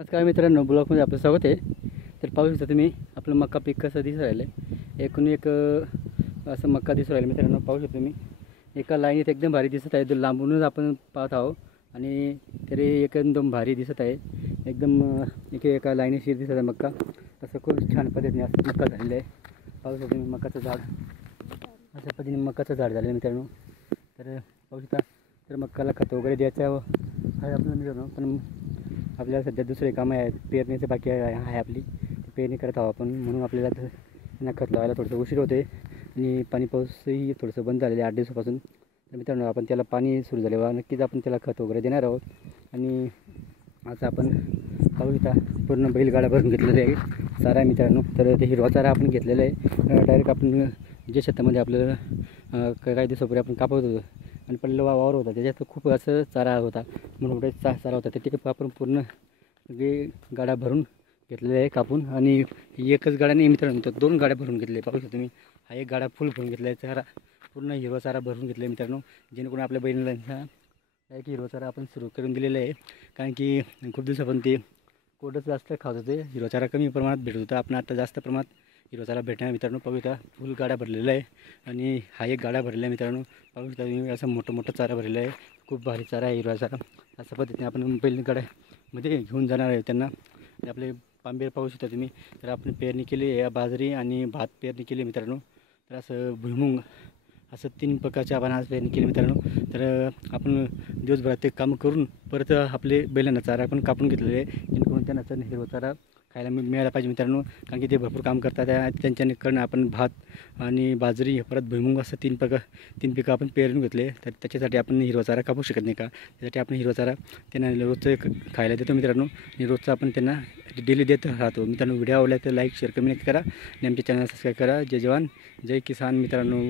नमस्कार मित्रांनो, ब्लॉगमध्ये आपलं स्वागत आहे. तर पाहू शकता तुम्ही आपलं मक्का पीक कसं दिसून राहिलं आहे. एकूण एक असं मक्का दिसून राहिलं मित्रांनो. पाहू शकता तुम्ही एका लाईनीत एकदम भारी दिसत आहे. लांबूनच आपण पाहत आहोत आणि तरी एकदम भारी दिसत आहे. एकदम एका लाईनीशीर दिसत आहे मक्का. असं खूप छान पद्धतीने असं मक्का झालेलं आहे. पाहू शकता तुम्ही मक्काचं झाड अशा पद्धतीने मक्काचं झाड झालं आहे मित्रांनो. तर पाहू शकता. तर मक्काला खत वगैरे द्यायचं आहे आपलं मित्रांनो. पण आपल्याला सध्या दुसरे कामं आहेत. पेरणीचं बाकी आहे आपली. पेरणी करत आहोत आपण, म्हणून आपल्याला त्यांना खत लावायला थोडंसं उशीर होते आणि पाणी पाऊसही थोडंसं बंद झालेलं आहे 8 दिवसापासून. तर मित्रांनो आपण त्याला पाणी सुरू झाल्यावर नक्कीच आपण त्याला खत वगैरे देणार आहोत. आणि असं आपण पाहू इथं पूर्ण बैलगाडा भरून घेतलेले आहे चारा मित्रांनो. तर ते हिरवा चारा आपण घेतलेला आहे. डायरेक्ट आपण जे शेतामध्ये आपल्याला काही दिवसापूर्वी आपण कापत होतो आणि पडलेला वावर होता, त्याच्यात खूप असं चारा होता, म्हणून कुठे चारा होता. ते आपण पूर्ण सगळे गाड्या भरून घेतलेले आहे कापून. आणि एकच गाड्या नाही मित्रांनो, तर 2 गाड्या भरून घेतले. पाहू शकता तुम्ही, हा एक गाडा फुल भरून घेतला आहे चारा, पूर्ण हिरवा चारा भरून घेतला आहे मित्रांनो. जेणेकरून आपल्या बैलांना एक हिरवा चारा आपण सुरू करून दिलेला आहे. कारण की खूप दिवसापासून ते कोरडंच जास्त खात होते, हिरवा चारा कमी प्रमाणात भेटत होता. आपण आता जास्त प्रमाणात हिरवा चारा भेटणार मित्रांनो. पाहू शकता फुल गाड्या भरलेला आहे आणि हा एक गाडा भरलेला आहे मित्रांनो. पाहू शकता तुम्ही असं मोठं चारा भरलेला आहे. खूप भारी चारा आहे हिरवा चारा. अशा पद्धतीने आपण बैलगाड्यामध्ये घेऊन जाणार आहे त्यांना. आपले पांबेर पाहू शकता तुम्ही. तर आपण पेरणी केली आहे बाजरी आणि भात पेरणी केली मित्रांनो. तर असं भुईमुंग असं 3 प्रकारच्या आपण आज पेरणी केली मित्रांनो. तर आपण दिवसभरात ते काम करून परत आपले बैलांना चारा आपण कापून घेतलेले आहे, जेणेकरून त्यांना हिरवा चारा खायला मिळायला पाहिजे मित्रांनो. कारण की ते भरपूर काम करतात. त्यांच्याकडनं आपण भात आणि बाजरी परत भुईमुंग असं 3 पिकं आपण पेरून घेतले. तर त्याच्यासाठी आपण हिरवा चारा कापू शकत नाही का. त्यासाठी आपण हिरवा चारा त्यांना रोजचं खायला देतो मित्रांनो. आणि रोजचं आपण त्यांना डेली देत राहतो मित्रांनो. व्हिडिओ आवडला तर लाईक शेअर कमेंट करा आणि आमच्या चॅनल सबस्क्राईब करा. जय जवान जय किसान मित्रांनो.